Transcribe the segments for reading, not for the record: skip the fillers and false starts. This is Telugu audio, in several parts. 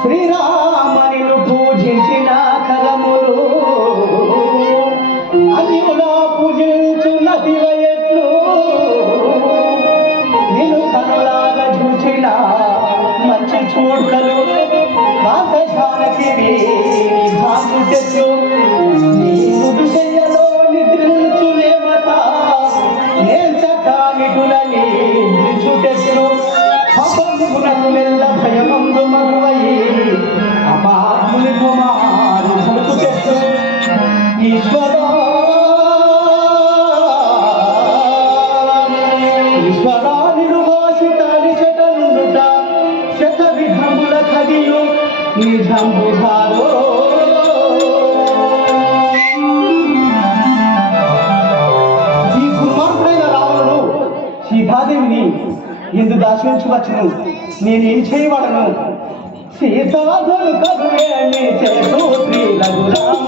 శ్రీరామనిను పూజించిన కరములు అదిలా పూజించున్నదివ ఎట్లు నిన్ను కనులాగా చూచిన మంచి చూడకలు కాంతశాలకి భాసు చెట్లు నీ ముదు చెయ్యలో నిద్రించులేమత నేల్చకానిగులని నిల్చుటెట్లు అపమునకులెల్ల భయమందు మగువయి అపాత్ముని కుమారు పుట్టుటెట్లు ఈశ్వరా నిరువాసితాని శతనుండుట శత విధముల కదియు నిజంబుధారో ఈ దుర్మార్గుడైన రావణుడు సీతాదేవిని ఎందు దాచించవచ్చును నేనేం చేయవడను సీతాధులు కదులేమి చేతు శ్రీ రఘురామ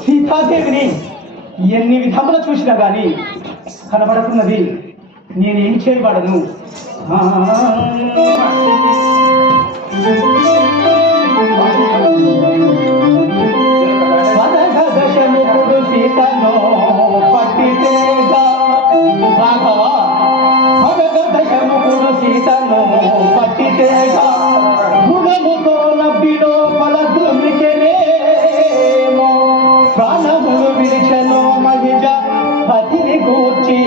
సీతాదేవిని ఎన్ని విధములు చూసినా గాని కనబడుతున్నది నేనేం చేయబడను దశముడు సీతను పట్టితేగా దశముడు సీతను పట్టితేగా గుణముతో నవ్విలో పలదుమికెనేమో ప్రాణములు విడిచెను మహిజ పతిని కూర్చి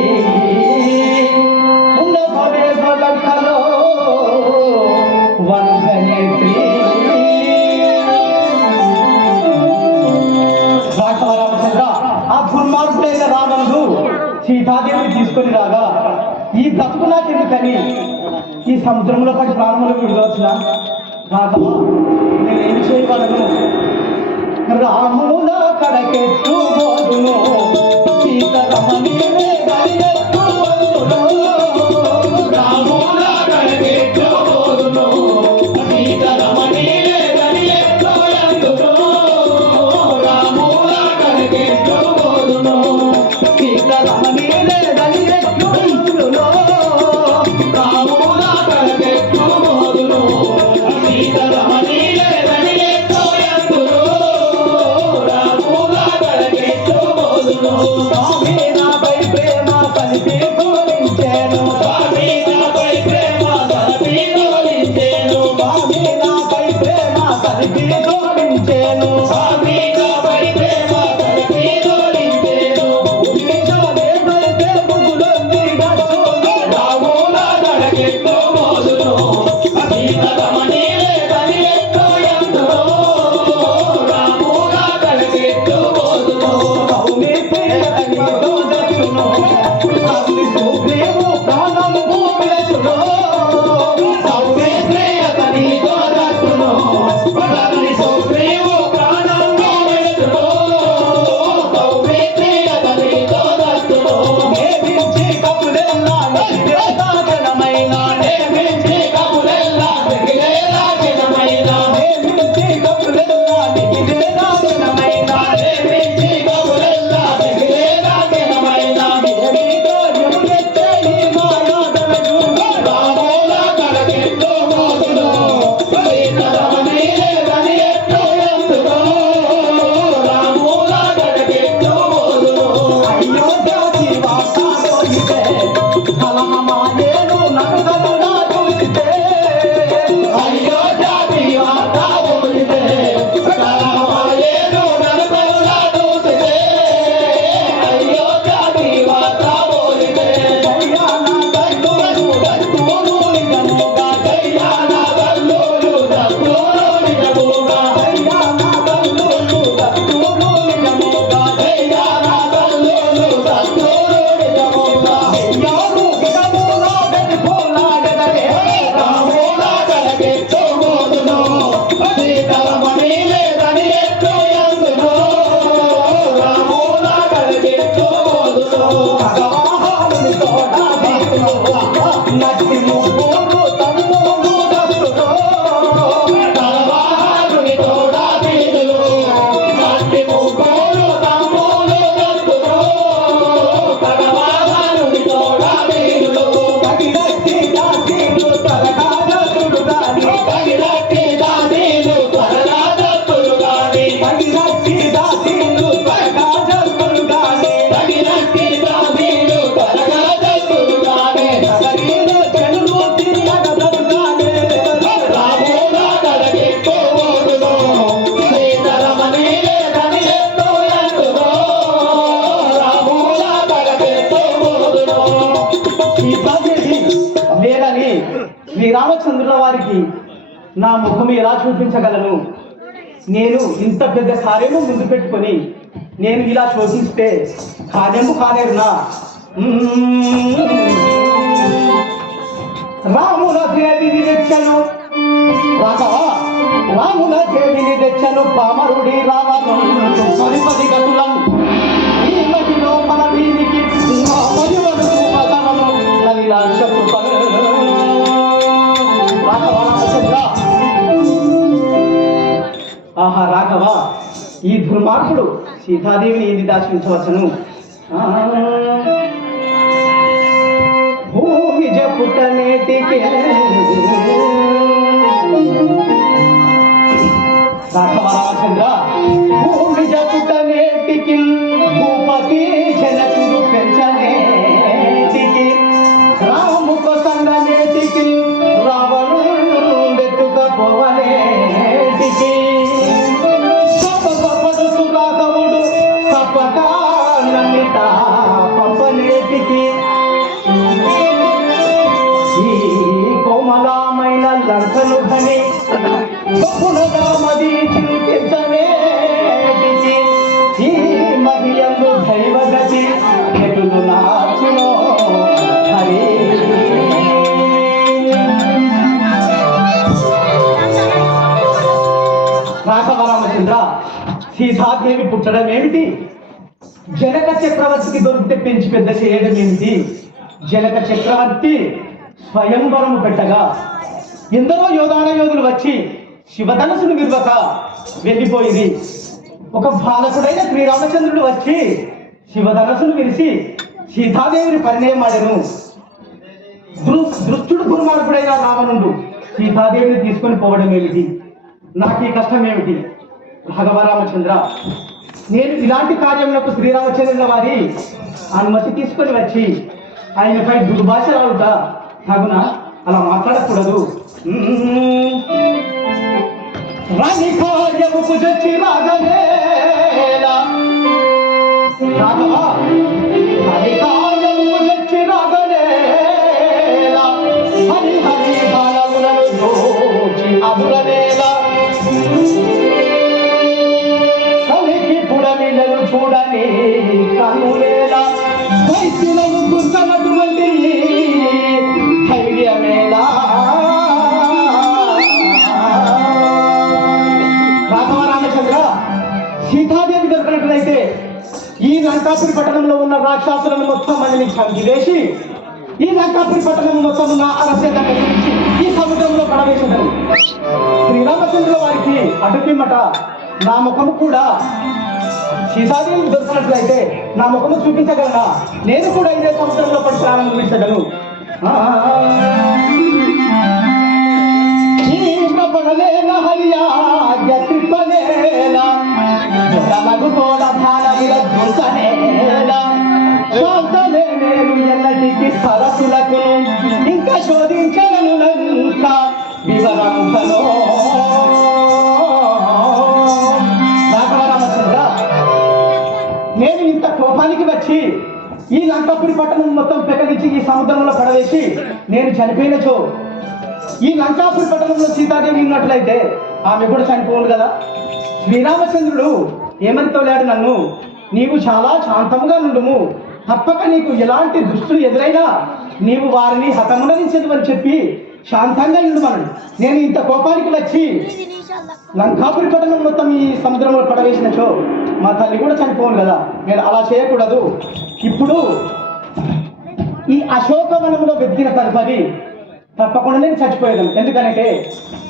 ఉన్నపడే బలకలో వందనేత్రి రాఘవరామచంద్ర ఆ దుర్మార్గుడైన రావణుడు సీతాదేవిని తీసుకొని రాగా ఈ బ్రతుకు నాకెందుకని ఈ సముద్రంలో పడి ప్రాణములు విడవచ్చునా రాఘవ నేనేం చేయగలను రాముల కడకెత్తు బోధును సీతరమణి రాముల కడకెత్తు బోధును సీతరమణి రాముల కడకెత్తు బోధును సీతరమణి రాముల స్వామి నాపై ప్రేమ కలిపి తోలించెను స్వామి నాపై ప్రేమ కలిపి తోలించెను స్వామి నాపై ప్రేమ కలిపి తోలించెను స్వామి నాపై ప్రేమ కలిపి తోలించెను ఉదించలే బయటే ముగులొంది గట్టును రాముల గడకెట్టు మోదును అతీత రమణీలే బలి ఎట్టు ఎందును రాముల గడకెట్టు మోదును కౌని ప్రియతని దోదచ్చును అగ్ని సుగ్రీవు ప్రాణము విడచును కౌని ప్రియతని దోదచ్చును అగ్ని సుగ్రీవు ప్రాణము విడచును కౌని ప్రియతని దోదచ్చును దేవించి కపులెల్లా నిగిలేలా జనమైన దేవించి కపులెల్లా నిగిలేలా జనమైన దేవించి కపులెల్లా నిగిలేలా జనమైన దేవించి కపులెల్లా నిగిలేలా జనమైన దేవితో ఎములెత్తే నీ మాయాదల జూడు రాముల గడకెట్టు మోదును సీత రమణీలే బలి ఎట్టు ఎందును రాముల గడకెట్టు మోదును అయోధ్య జీవాసాలో ఇదే ఫలమాయేను నగదలుగా చూసితే అయోధ్య జీవాసాలో ఇదే ఫలమాయేను నగదలుగా చూసితే అయోధ్య జీవాసాలో ఇదే కళ్యాణ గల్లులు దత్తూరు నిజముగా కళ్యాణ గల్లులు దత్తూరు నిజముగా కళ్యాణ గల్లులు దత్తూరు నిజముగా కళ్యాణ గల్లులు దత్తూరు నిజముగా యారు గిడములా గడిపోలాడగలే రాముల గడకెట్టు మోదును సీత రమణీలే బలి ఎట్టు ఎందును రాముల గడకెట్టు మోదును భగవానుని తోడ భక్తులు నట్టి ముగ్గురు తమ్ములు దత్తులు భగవానుని తోడ భక్తులు నట్టి ముగ్గురు తమ్ములు దత్తులు భగవానుని తోడ భక్తులు తగినట్టి దాసీలు త్వరగా దత్తులు గాని తగినట్టి దాసీలు త్వరగా దత్తులు గాని తగినట్టి దాసీలు త్వరగా దత్తులు గాని తగినట్టి దాసీలు త్వరగా దత్తులు గాని నగరీలో చెడులు తిరగదలు గాని రాముల గడకెట్టు మోదును సీత రమణీలే బలి ఎట్టు ఎందును రాముల గడకెట్టు మోదును సీతాదేవి లేదని శ్రీరామచంద్రుల వారికి నా ముఖం ఎలా చూపించగలను? నేను ఇంత పెద్ద కార్యము ముందు పెట్టుకొని నేను ఇలా శోధిస్తే కార్యము కాలేరునా? రాముల దేవిని తెచ్చను రాఘవ రాముల దేవిని తెచ్చను పామరుడి రావణుడు పరిపది గతులను ఈ మహిలో మన వీరికి పరివడు పదనము నలిలాంశపు రాఘవ రామచంద్ర ఆహా రాఘవ ఈ దుర్మార్గుడు సీతాదేవిని ఏది దాచించవచ్చును? భూమి జపుటనేటికి రాఘవ రామచంద్ర భూమి జపుటనేటికి భూపతి జనకుడు పెంచనేటికి రాముక సంగనేటికి రావణుడు వెతుకపోవనేటికి గొప్పడు రాఘవుడు తప్పక నమ్మిత పంపనేటికి ఈ కోమలమైన లంకను ధని గొప్పగా మది చింతించనేటికి ఈ మహిళలు దైవగతి ఎటులు నాచునో హరి రాఘవ రామచంద్ర సీతాదేవి పుట్టడం ఏమిటి? జనక చక్రవర్తికి దొరికితే పెంచి పెద్ద చేయడం ఏమిటి? జనక చక్రవర్తి స్వయంవరము పెట్టగా ఎందరో యోధాన యోధులు వచ్చి శివధనసును విరువక వెళ్ళిపోయింది. ఒక బాలకుడైన శ్రీరామచంద్రుడు వచ్చి శివధనసును విరిసి సీతాదేవిని పరిణయమాడెను. దృష్టుడు దుర్మార్గుడైన రావణుడు సీతాదేవిని తీసుకొని పోవడం ఏమిటి? నాకు ఈ కష్టం ఏమిటి? రాఘవ రామచంద్ర నేను ఇలాంటి కార్యములకు శ్రీరామచంద్రుల వారి అనుమతి తీసుకొని వచ్చి ఆయనపై దుర్భాషలాడుట తగునా? అలా మాట్లాడకూడదు. రాణి కార్యముకు చచ్చి రాగలేలా రాఘవా, హరి కార్యముకు చచ్చి రాగలేలా, హరి హరి బాణములను దోచి అదురనేలా, కలికి పుడమిలను చూడని కనులేలా, వైద్యులను గుర్తనటువంటి ధైర్యమేలా. రాఘవ రామచంద్ర, సీతాదేవి దొరికినట్లయితే ఈ లంకాపురి పట్టణంలో ఉన్న రాక్షసులను మొత్తం మందిని చంపివేసి ఈ లంకాపురి పట్టణం మొత్తం ఉన్న అరసేత నుంచి ఈ సముద్రంలో పడవేసినారు. శ్రీరామచంద్రుల వారికి అటుపిమ్మట నా ముఖము కూడా సీతాదేవి దొరికినట్లయితే నా ముఖము చూపించగలనా? నేను కూడా ఇదే సముద్రంలో పడి ప్రారంభించగలను. పడలేన హరియాజ్ఞ త్రిపలేన జలగు తోడ ధ్యానముల శాంతలే నేను ఎన్నటికి సరసులకు ఇంకా శోధించను లంక వివరంతలో. రాఘవరామచంద్ర, నేను ఇంత కోపానికి వచ్చి ఈ లంకాపురి పట్టణం మొత్తం పెకరించి ఈ సముద్రంలో పడవేసి నేను చనిపోయినచో ఈ లంకాపురి పట్టణంలో సీతాదేవి ఉన్నట్లయితే ఆమె కూడా చనిపోను కదా. శ్రీరామచంద్రుడు ఏమని తోలాడు నన్ను, నీవు చాలా శాంతముగా నుండుము, తప్పక నీకు ఎలాంటి దుష్టులు ఎదురైనా నీవు వారిని హతమునరించదు అని చెప్పి శాంతంగా నుండుమన్నాడు. నేను ఇంత కోపానికి వచ్చి లంకాపురి పట్టణం మొత్తం ఈ సముద్రంలో పడవేసినచో మా తల్లి కూడా చనిపోను కదా. నేను అలా చేయకూడదు. ఇప్పుడు ఈ అశోకవనంలో వెతికిన తదుపరి తప్పకుండా నేను చచ్చిపోయేదాను. ఎందుకంటే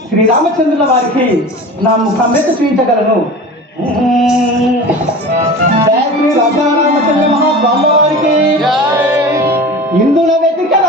శ్రీరామచంద్రుల వారికి నా ముఖం మీద చూపించగలను. శ్రీ రామచంద్ర మహాస్వామి వారికి ఇందులో వెతికల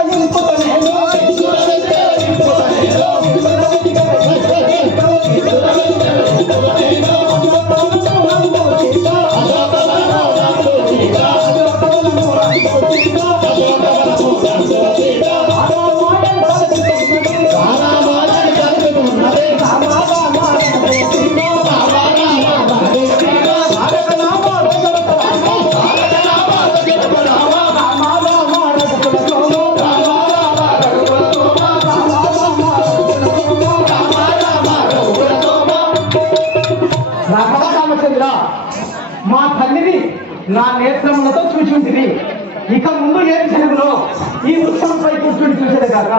మా తల్లిని నా నేత్రములతో చూసి ఉంటుంది. ఇక ముందు ఏం జరుగులో ఈ వృక్షంపై కూర్చుని చూసేదే కాక